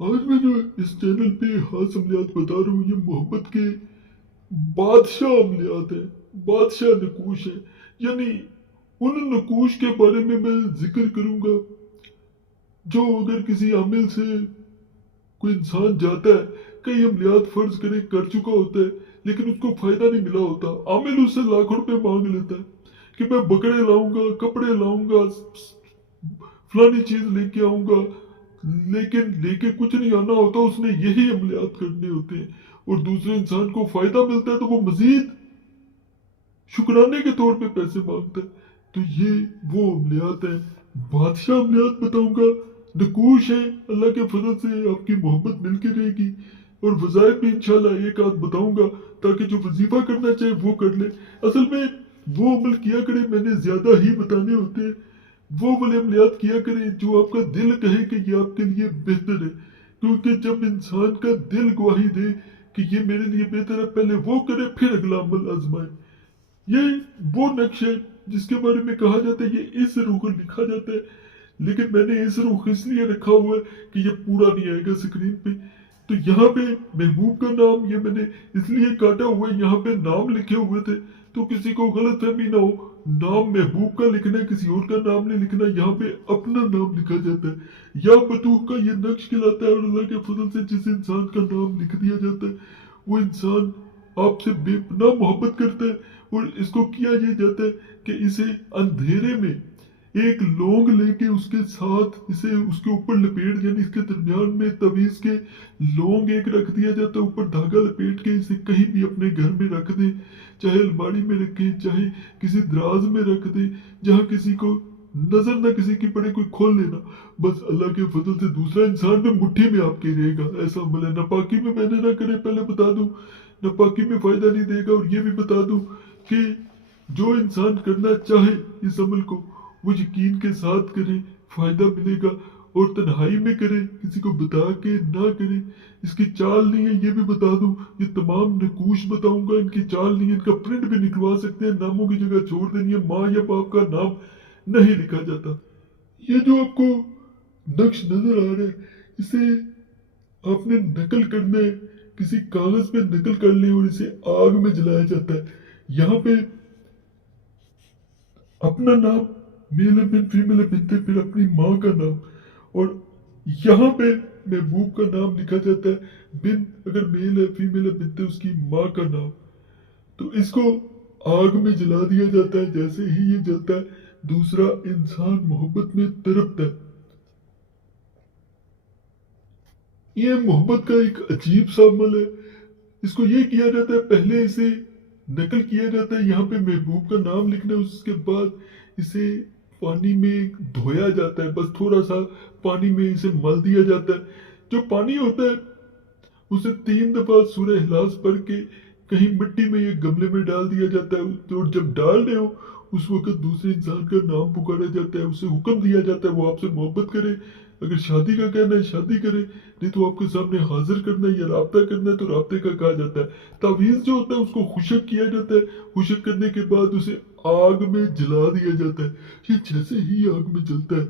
आज मैं जो इस चैनल पे हास अमलियात बता रहा हूँ, ये मोहब्बत के बादशाह अमलियात है, बादशाह नकूश है। यानी उन नकूश के बारे में मैं जिक्र करूंगा जो अगर किसी आमिल से कोई इंसान जाता है, कई अमलियात फर्ज करे कर चुका होता है, लेकिन उसको फायदा नहीं मिला होता। आमिल उससे लाखों रुपए मांग लेता है कि मैं बकरे लाऊंगा, कपड़े लाऊंगा, फलानी चीज लेके आऊंगा, लेकिन लेके कुछ नहीं आना होता, उसने यही अमलियात करने होते हैं। और दूसरे इंसान को फायदा मिलता है तो वो मजीद शुक्राने के तौर पे पैसे मांगता है। तो ये वो अमलियात है, बादशाह अमलियात बताऊंगा, नकूश है। अल्लाह के फजल से आपकी मोहब्बत मिलके रहेगी। और वज़ाइफ भी इंशाल्लाह एक आध बताऊंगा, ताकि जो वजीफा करना चाहे वो कर ले। असल में वो अमल किया करे, मैंने ज्यादा ही बताने होते हैं। वो वाले अमलियात किया करें जो आपका दिल कहे कि ये आपके लिए बेहतर है। क्योंकि जब इंसान का दिल गवाही दे कि ये मेरे लिए बेहतर है, पहले वो करे फिर अगला अमल आजमाए। ये वो नक्श है जिसके बारे में कहा जाता है, ये इस रूह लिखा जाता है। लेकिन मैंने इस रूह इसलिए रखा हुआ है कि ये पूरा नहीं आएगा स्क्रीन पे। तो यहाँ पे महबूब का नाम ये मैंने इसलिए काटा हुआ है, यहाँ पे नाम लिखे हुए थे तो किसी को गलत फहमी ना हो। नाम महबूब का लिखना है, किसी और का नाम नहीं लिखना। यहाँ पे अपना नाम लिखा जाता है। या बतूह का ये नक्श खिलाता है, और अल्लाह के फजल से जिस इंसान का नाम लिख दिया जाता है वो इंसान आपसे बेपनाह मोहब्बत करता है। और इसको किया ये जाता है कि इसे अंधेरे में एक लौंग लेके उसके साथ इसे उसके ऊपर लपेट, यानी इसके दरमियान में तवीज के लौंग एक रख दिया जाता है, ऊपर धागा लपेट के इसे कहीं भी अपने घर में रख दे, चाहे अलमारी में रखे, चाहे किसी दराज में रख दे, जहां किसी को नजर ना किसी की पड़े, कोई खोल लेना। बस अल्लाह के फजल से दूसरा इंसान भी मुट्ठी में आपके रहेगा। ऐसा अमल है। नापाकी में मैंने ना करे, पहले बता दूं, नापाकी में फायदा नहीं देगा। और ये भी बता दूं कि जो इंसान करना चाहे इस अमल को, वो यकीन के साथ करे, फायदा मिलेगा। और तन्हाई में करे, किसी को बता के ना करे। इसकी चाल नहीं है ये भी बता दूं, ये तमाम नकूश बताऊंगा, इनकी चाल नहीं है। इनका प्रिंट भी निकलवा सकते हैं, नामों की जगह छोड़ देनी है, माँ या बाप का नाम नहीं लिखा जाता। ये जो आपको नक्श नजर आ रहा है, इसे आपने नकल करना है, किसी कागज पे नकल कर ले और इसे आग में जलाया जाता है। यहाँ पे अपना नाम, मेल है बिन, फीमेल है बिनते, फिर अपनी माँ का नाम। और यहाँ पे महबूब का नाम लिखा जाता है, बिन अगर मेल है, फीमेल है बिनते, उसकी माँ का नाम। तो इसको आग में जला दिया जाता है। जैसे ही ये जलता है, दूसरा इंसान मोहब्बत में तड़पता है। ये मोहब्बत का एक अजीब सा अमल है। इसको ये किया जाता है, पहले इसे नकल किया जाता है, यहाँ पे महबूब का नाम लिखना है, उसके बाद इसे पानी में धोया जाता है। बस थोड़ा सा पानी में इसे मल दिया जाता है। जो पानी होता है उसे 3 दफा सूरह इखलास पढ़ के कहीं मिट्टी में या गमले में डाल दिया जाता है। और जब डाल रहे हो उस वक्त दूसरे इंसान का नाम पुकारा जाता है, उसे हुक्म दिया जाता है वो आपसे मोहब्बत करे। अगर शादी का कहना है शादी करे, नहीं तो आपके सामने हाजिर करना है या राब्ता करना है तो राब्ते का कहा जाता है। तावीज़ जो होता है उसको खुशक किया जाता है। खुशक करने के बाद उसे आग में जला दिया जाता है। ये जैसे ही आग में जलता है,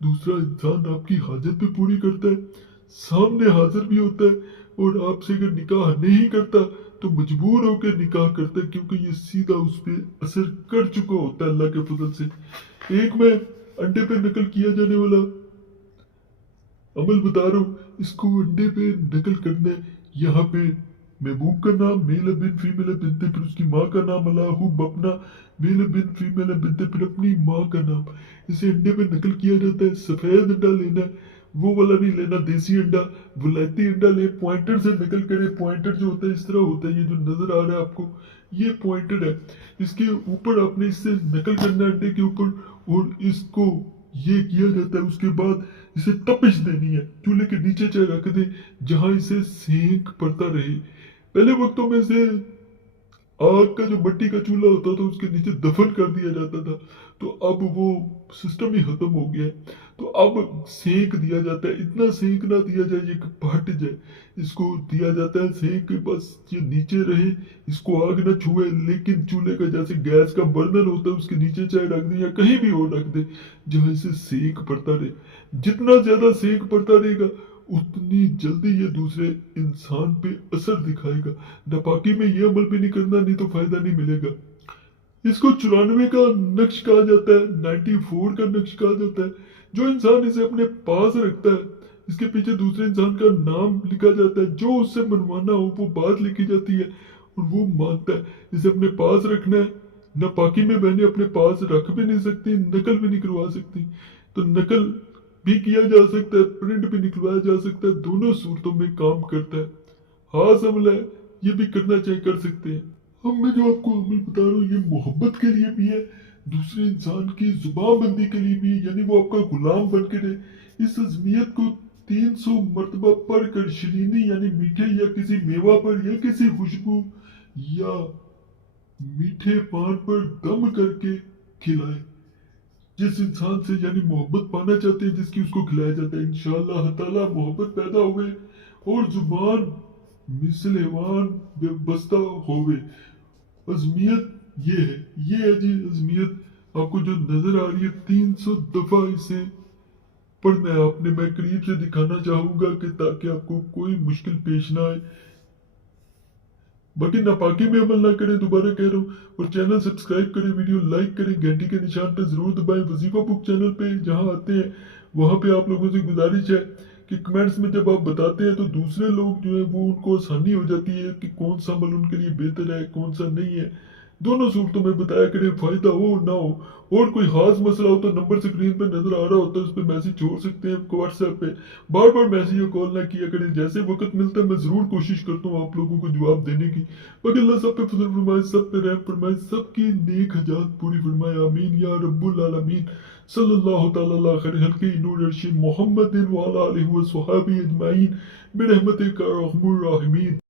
दूसरा इंसान आपकी हाजत भी पूरी करता है, सामने हाजिर भी होता है। और आपसे अगर निकाह नहीं करता तो मजबूर होकर निकाह करता है, क्योंकि ये सीधा उस पर असर कर चुका होता है अल्लाह के फजल से। एक मैं अंडे पे नकल किया जाने वाला अमल बता रहा हूँ, इसको अंडे पे नकल करना है। यहाँ पे महबूब का नाम, मेल बिन फीमेल बिनते, फिर उसकी माँ का नाम, अल्लाहू बपना, मेल बिन फीमेल बिनते, फिर अपनी माँ का नाम। इसे अंडे पे नकल किया जाता है। सफेद अंडा लेना है, वो वाला नहीं लेना, देसी अंडा, वलायती अंडा ले। पॉइंटर से नकल करे। पॉइंटर जो होता है इस तरह होता है, ये जो नजर आ रहा है आपको, ये पॉइंटर है। इसके ऊपर आपने इससे नकल करना है अंडे के ऊपर, और इसको ये किया जाता है। उसके बाद इसे तपिश देनी है, चूल्हे के नीचे चाहे रख दे जहां इसे सेंक पड़ता रहे। पहले वक्तों में से आग का जो मिट्टी का चूल्हा होता था उसके नीचे दफन कर दिया जाता था, तो अब वो सिस्टम ही खत्म हो गया है। तो अब सेंक दिया जाता है। इतना सेंक ना दिया जाए ये कि फट जाए, इसको दिया जाता है सेंक के, बस ये नीचे रहे, इसको आग ना छुए। लेकिन चूल्हे का जैसे गैस का बर्नर होता है उसके नीचे चाहे रख दे या कहीं भी और रख दे जहां इसे सेंक पड़ता रहे। जितना ज्यादा सेंक पड़ता रहेगा اتنی جلدی یہ دوسرے انسان پہ اثر دکھائے گا. ناپاکی میں یہ عمل بھی نہیں کرنا, نہیں تو فائدہ نہیں ملے گا. اس کو 94 کا نقش کہا جاتا ہے, 94 کا نقش کہا جاتا ہے. جو انسان اسے اپنے پاس رکھتا ہے, اس کے پیچھے دوسرے انسان کا نام لکھا جاتا ہے, جو اس سے منوانا ہو وہ بات لکھی جاتی ہے اور وہ مانتا ہے. اسے اپنے پاس رکھنا ہے. ناپاکی میں بہنیں اپنے پاس رکھ بھی نہیں سکتی, نقل بھی نہیں کروا سکتی. تو نقل بھی کیا جا سکتا ہے, پرنٹ بھی نکلوایا جا سکتا ہے, دونوں صورتوں میں کام کرتا ہے. خاص عمل ہے, یہ بھی کرنا چاہیے کر سکتے ہیں. اب میں جو آپ کو عمل بتا رہا ہوں یہ محبت کے لیے بھی ہے, دوسرے انسان کی زبان بندی کے لیے بھی, یعنی وہ آپ کا غلام بن کے رہے. اس عظمیت کو 300 مرتبہ پڑھ کر شیرینی یعنی میٹھے یا کسی میوہ پر یا کسی خوشبو یا میٹھے پان پر دم کر کے کھلائے. جس انسان سے یعنی محبت پانا چاہتے ہیں, جس کی اس کو کھلایا جاتا ہے, انشاءاللہ تعالی محبت پیدا ہوئے اور زبان مثل حیوان بے بستہ ہوئے. عظمیت یہ ہے, یہ ہے جی عظمیت آپ کو جو نظر آ رہی ہے. 300 دفعہ اسے پڑھنا ہے آپ نے. میں قریب سے دکھانا چاہوں گا کہ تاکہ آپ کو کوئی مشکل پیش نہ آئے. باقی ناپاکی میں عمل نہ کریں, دوبارہ کہہ رہا ہوں. اور چینل سبسکرائب کریں, ویڈیو لائک کریں, گھنٹی کے نشان پہ ضرور دبائیں. وظیفہ بک چینل پہ جہاں آتے ہیں وہاں پہ آپ لوگوں سے گزارش ہے کہ کمنٹس میں جب آپ بتاتے ہیں تو دوسرے لوگ جو ہیں وہ ان کو آسانی ہو جاتی ہے کہ کون سا عمل ان کے لیے بہتر ہے, کون سا نہیں ہے. دونوں صورتوں میں بتایا کریں, فائدہ ہو نہ ہو. اور کوئی خاص مسئلہ ہو تو نمبر سکرین پہ نظر آ رہا ہوتا ہے, اس پہ میسج چھوڑ سکتے ہیں واٹس ایپ پہ. بار بار میسج یا کال نہ کیا کریں, جیسے وقت ملتا ہے میں ضرور کوشش کرتا ہوں آپ لوگوں کو جواب دینے کی. باقی اللہ سب پہ فضل فرمائے, سب پہ رحم فرمائے, سب کی نیک حاجات پوری فرمائے, آمین یا رب العالمین. صلی اللہ تعالی علی خیر خلقہ نور عرش محمد وعلی آلہ وصحبہ اجمعین برحمتک یا ارحم الراحمین.